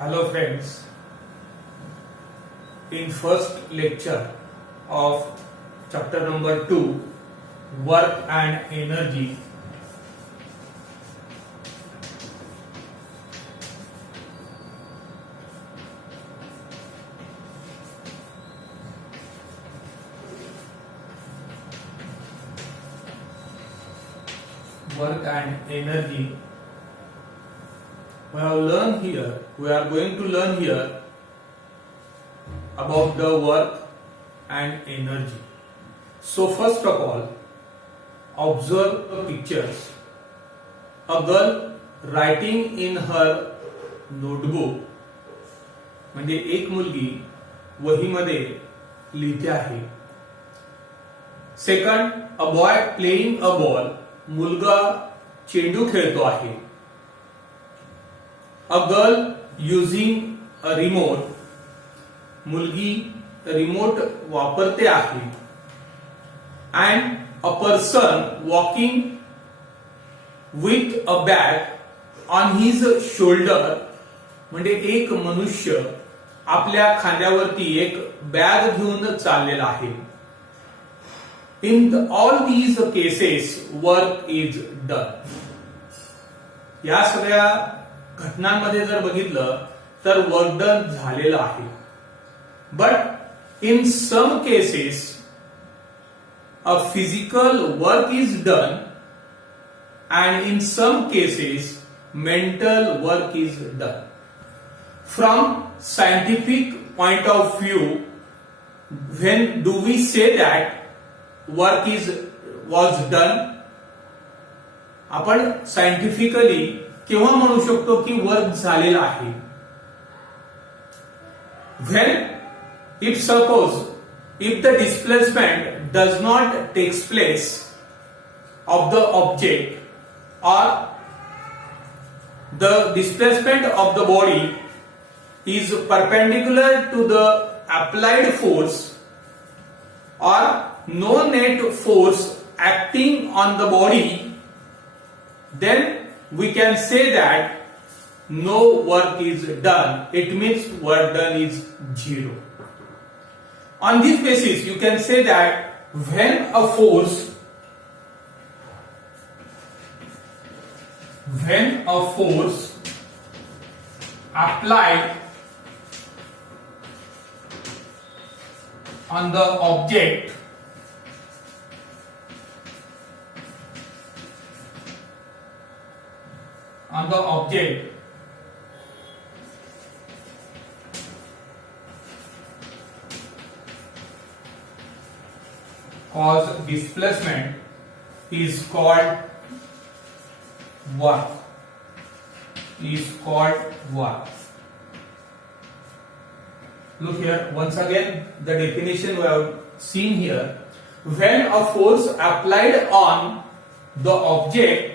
Hello friends, in first lecture of chapter number 2, work and energy, we are going to learn here about the work and energy. So first of all, observe the pictures. A girl writing in her notebook, म्हणजे एक मुलगी वहीमध्ये लिहिते आहे. Second, a boy playing a ball, मुलगा चेंडू खेळतो आहे. A girl using a remote, मुलगी रिमोट वापरते आहे. And a person walking with a bag on his shoulder, म्हणजे एक मनुष्य आपल्या खांद्यावरती एक बॅग घेऊन चाललेला आहे. In all these cases, work is done. या सगळ्या घटनांमध्ये जर बघितलं तर वर्क डन झालेलं आहे. But in some cases a physical work is done and in some cases mental work is done. From scientific point of view, when do we say that work was done, आपण scientifically केव्हा म्हणू शकतो की work झालेला आहे? When, if the displacement does not takes place of the object, or the displacement of the body is perpendicular to the applied force, or no net force acting on the body, then we can say that no work is done. It means work done is zero. On this basis, you can say that when a force applied on the object cause displacement is called work. Look here once again, the definition we have seen here. When a force applied on the object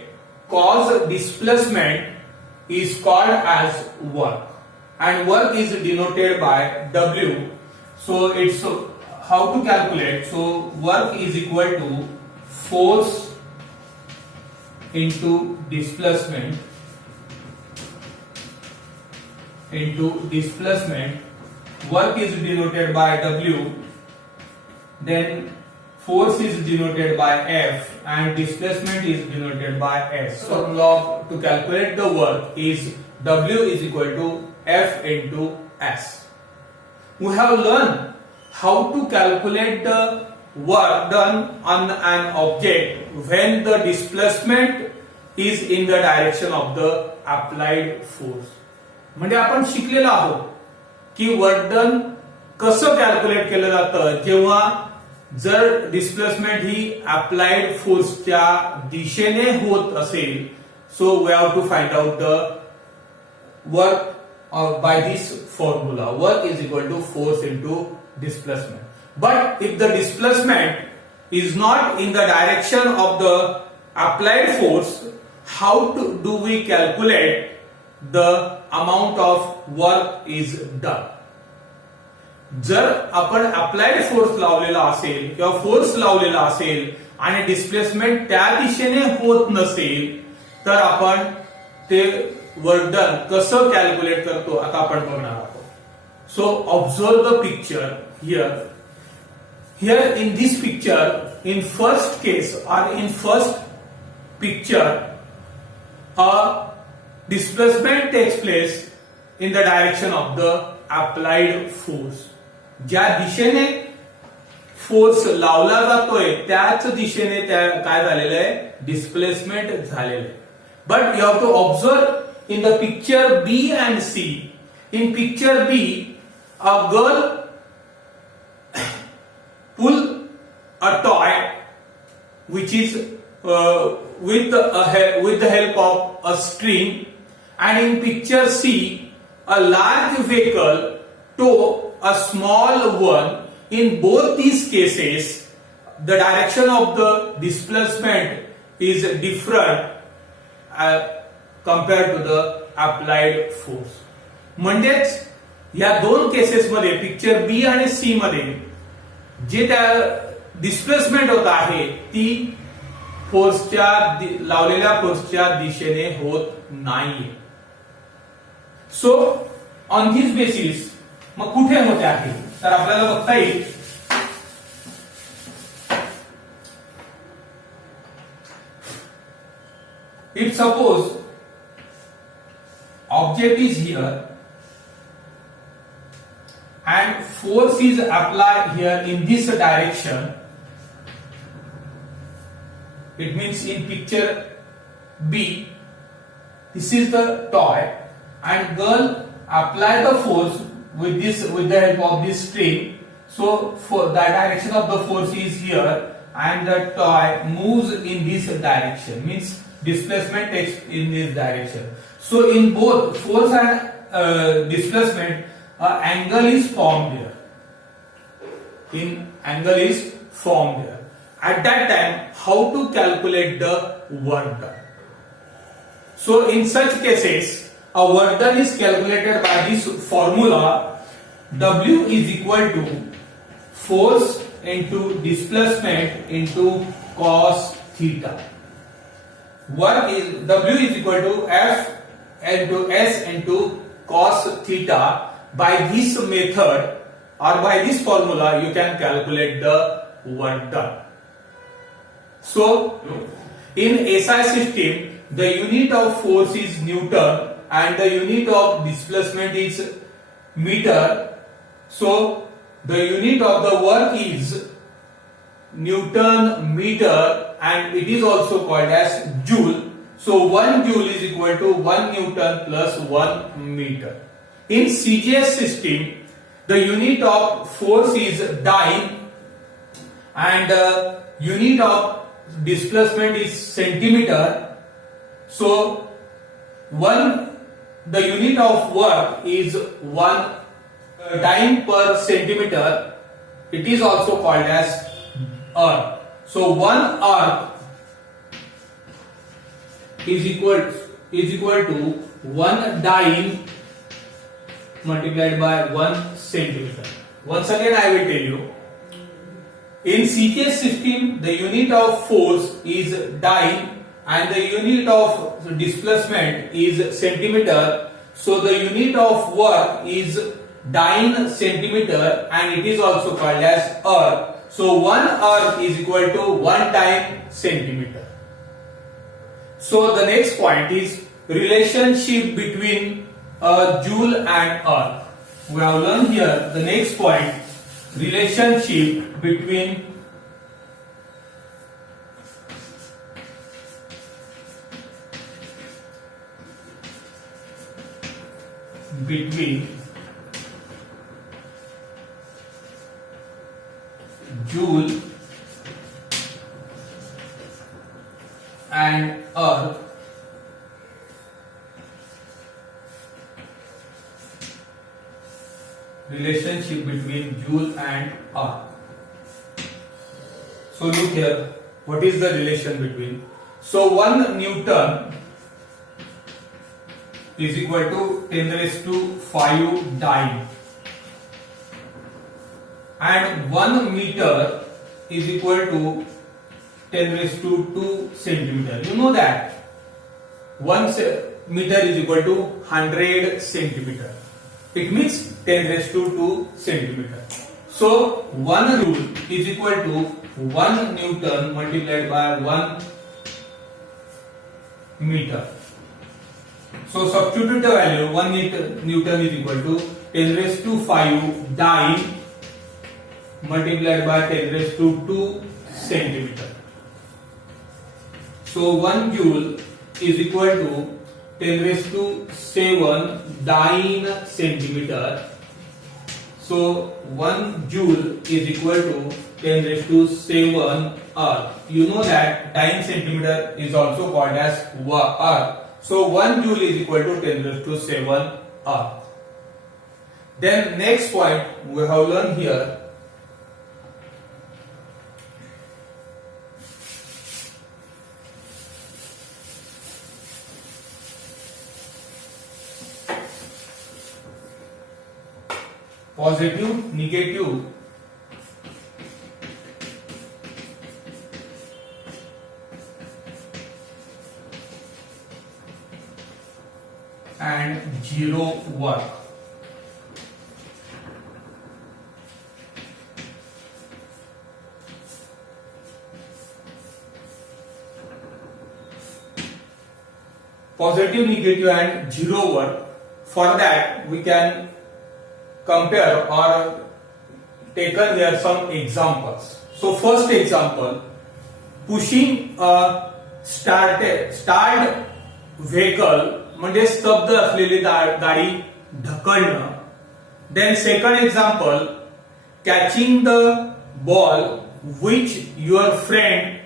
cause displacement is called as work, and work is denoted by W. So it's how to calculate. So work is equal to force into displacement. Work is denoted by W, then force is denoted by F, and displacement is denoted by S. So formula to calculate the work is W is equal to F into S. We have learned how to calculate the work done on an object when the displacement is in the direction of the applied force. म्हणजे आपण शिकलेलो आहोत की work done कसं calculate केलं जातं जेव्हा जर डिस्प्लेसमेंट ही अप्लाइड फोर्सच्या दिशेने होत असेल. So we have to find out the work by this formula. Work is equal to force into displacement. But if the displacement is not in the direction of the applied force, how do we calculate the amount of work is done? जर आपण applied force लावलेला असेल किंवा force लावलेला असेल आणि displacement त्या दिशेने होत नसेल तर आपण ते वर्क डन कसं कॅल्क्युलेट करतो आता आपण बघणार आहोत. So observe the picture here in this picture, in first case or in first picture, a displacement takes place in the direction of the applied force. ज्या दिशेने फोर्स लावला जातोय त्याच दिशेने काय झालेलं आहे, डिस्प्लेसमेंट झालेलं आहे. But you have to observe in the picture B and C. In picture B a girl pull a toy which is with the help of a string, and in picture C a large vehicle tow a small one. In both these cases the direction of the displacement is different compared to the applied force. म्हणजेच या दोन cases मध्ये picture B आणि सी मध्ये जे त्या displacement होत आहे ती फोर्सच्या लावलेल्या फोर्सच्या दिशेने होत नाहीये. सो ऑन धिस बेसिस मग कुठे होते आहे तर आपल्याला बघता येईल if suppose object is here and force is applied here in this direction. It means in picture B, this is the toy and girl apply the force with the help of this string. So for the direction of the force is here and the toy moves in this direction, means displacement takes in this direction. So in both force and displacement, angle is formed here. Angle is formed here. At that time, how to calculate the work done? So in such cases, a work done is calculated by this formula. W is equal to force into displacement into cos theta. W is equal to F into S into cos theta. By this method or by this formula you can calculate the work done. So in SI system the unit of force is Newton and the unit of displacement is meter. So the unit of the work is Newton meter and it is also called as joule. So 1 joule is equal to 1 Newton plus 1 meter. In CGS system, the unit of force is dyne and unit of displacement is centimeter. So, the unit of work is 1 dyne per centimeter. It is also called as earth. So, 1 earth is equal to 1 dyne multiplied by 1 centimeter. Once again I will tell you, in CGS system the unit of force is dyne and the unit of displacement is centimeter. So the unit of work is dyne centimeter and it is also called as earth. So 1 earth is equal to 1 dyne centimeter. So the next point is relationship between joule and earth. We have learned here the next point, relationship between joule and earth. Relationship between joule and earth. So look here, what is the relation between? So 1 Newton is equal to 10 raised to 5 dyne and 1 meter is equal to 10 raised to 2 centimeter. You know that 1 meter is equal to 100 centimeter. It means 10 raised to 2 centimeter. So 1 joule is equal to 1 Newton multiplied by 1 meter. So substitute the value 1 Newton is equal to 10 raised to 5 dyne multiplied by 10 raised to 2 centimeter. So 1 joule is equal to 10 raised to 7 dyne centimeter. So 1 joule is equal to 10 raised to 7 earth. You know that dyne centimeter is also called as earth. So 1 joule is equal to 10 raised to 7 earth. Then next point we have learned here. Positive, negative, and zero work. Positive, negative, and zero work. For that, we can compare or taken here some examples. So first example, pushing a stalled vehicle म्हणजे स्तब्ध असलेली गाडी ढकलणं. Then second example, catching the ball which your friend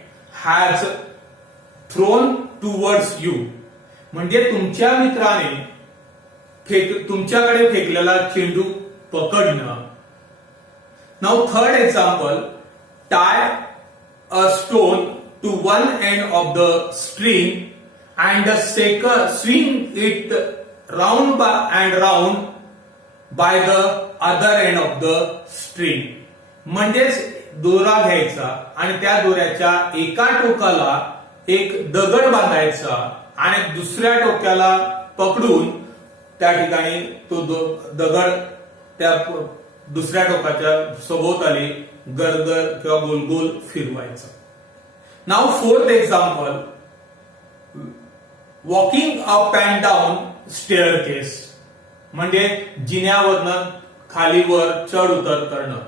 has thrown towards you. म्हणजे तुमच्या मित्राने तुमच्याकडे फेकलेला चेंडू पकडणं. Now third example, tie a stone to one end of the string and swing it round and round by the other end of the string. म्हणजेच दोरा घ्यायचा आणि त्या दोऱ्याच्या एका टोकाला एक दगड बांधायचा आणि दुसऱ्या टोक्याला पकडून त्या ठिकाणी तो दगड त्या दुसऱ्या टोकाच्या सभोवताली गरगर किंवा गोल गोल फिरवायचा. Now fourth example, walking up and down staircase म्हणजे जिन्यावरनं खालीवर चढ उतर करणं.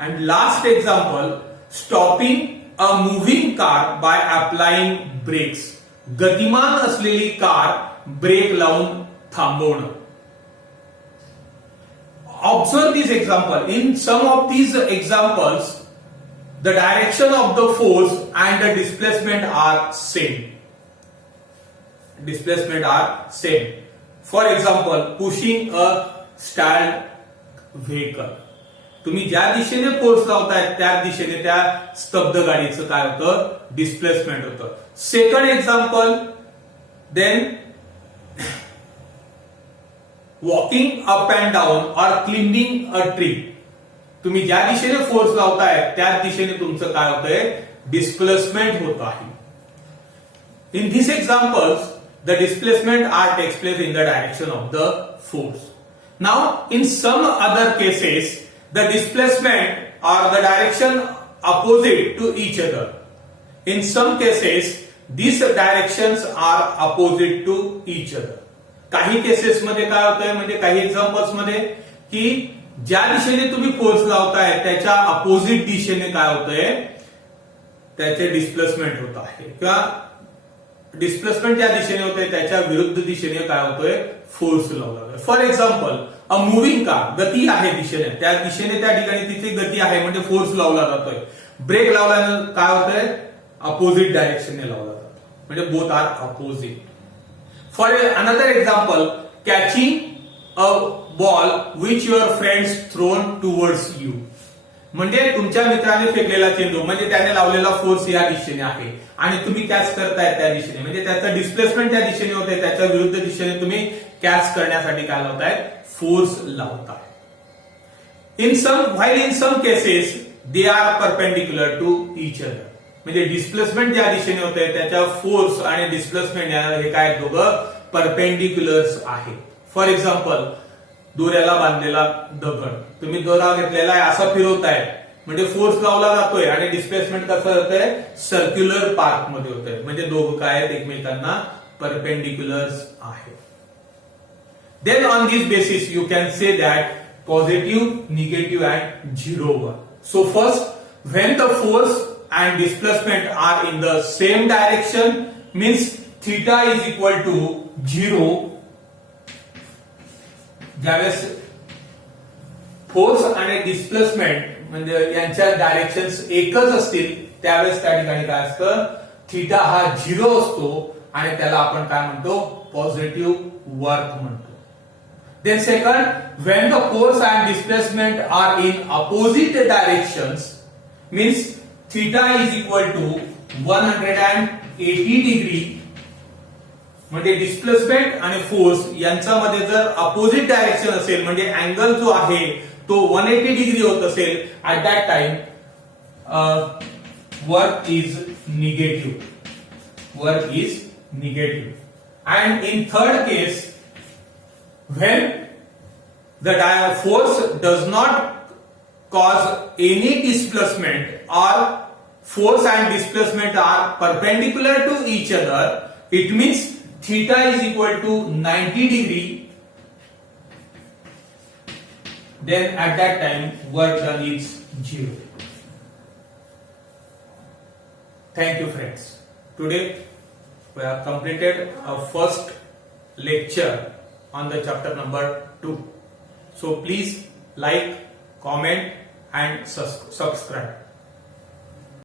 And last example, stopping a moving car by applying brakes. गतिमान असलेली कार ब्रेक लावून थांबवणं. Observe this example. In some of these examples, the direction of the force and the displacement are same. Displacement are same. For example, pushing a stalled vehicle. तुम्ही ज्या दिशेने force लावताय त्या दिशेने त्या स्तब्ध गाडीचं काय होतं, डिस्प्लेसमेंट होतं. Second example, then walking up and down और क्लिम्बिंग अ ट्री. तुम्ही ज्या दिशेने फोर्स लावताय त्या दिशेने तुमचं काय होतंय, डिस्प्लेसमेंट होत आहे. In this examples the displacement are takes place in the direction of the force. Now in some other cases the displacement or the direction opposite to each other. In some cases, these directions are opposite to each other. काही cases मध्ये काय होतंय, म्हणजे काही examples मध्ये की ज्या दिशेने तुम्ही फोर्स लावताय त्याच्या अपोजिट दिशेने काय होतंय, त्याचे डिस्प्लेसमेंट होत आहे किंवा डिस्प्लेसमेंट ज्या दिशेने होते त्याच्या विरुद्ध दिशेने काय होतोय, फोर्स लावला जातोय. For example, a moving car, गती आहे दिशेने, त्या दिशेने त्या ठिकाणी तिथे गती आहे म्हणजे फोर्स लावला जातोय. ब्रेक लावल्यानं काय होतंय, अपोजिट डायरेक्शनने लावला जातो म्हणजे both are opposite. For another example, catching a ball which your friends thrown towards you. म्हणजे तुमच्या मित्राने फेकलेला चेंडू म्हणजे त्याने लावलेला फोर्स या दिशेने आहे आणि तुम्ही कॅच करताय त्या दिशेने, म्हणजे त्याचं डिस्प्लेसमेंट त्या दिशेने होते, त्याच्या विरुद्ध दिशेने तुम्ही कॅच करण्यासाठी काय लावताय, फोर्स लावताय. In some cases they are perpendicular to each other. म्हणजे डिस्प्लेसमेंट ज्या दिशेने होते त्याच्या फोर्स आणि डिस्प्लेसमेंट हे काय दोघं परपेंडिक्युलर्स आहे. फॉर एक्झाम्पल, दोऱ्याला बांधलेला दगड तुम्ही दोरा घेतलेला आहे, असा फिरवताय म्हणजे फोर्स लावला जातोय आणि डिस्प्लेसमेंट कसं होतंय, सर्क्युलर पाथ मध्ये होतंय. म्हणजे दोघं काय आहेत, एकमेकांना परपेंडिक्युलर्स आहे. Then on this basis you can say that positive, negative and zero one. So first, when the force and displacement are in the same direction means theta is equal to 0. ज्यावेळेस force आणि displacement म्हणजे यांच्या directions एकच असतील त्यावेळेस त्या ठिकाणी काय असतं, थीटा हा 0 असतो आणि त्याला आपण काय म्हणतो, पॉझिटिव्ह वर्क म्हणतो. Then second, when the force and displacement are in opposite directions means theta is equal to 180 degree. म्हणजे डिस्प्लेसमेंट आणि फोर्स यांच्यामध्ये जर अपोजिट डायरेक्शन असेल म्हणजे अँगल जो आहे तो 180 डिग्री होत असेल, at that time work is negative. Work is negative. And in third case, when the force does not cause any displacement or force and displacement are perpendicular to each other, it means theta is equal to 90 degree. Then at that time work done is 0. Thank you friends. Today we have completed our first lecture on the chapter number 2. So please like, comment and subscribe.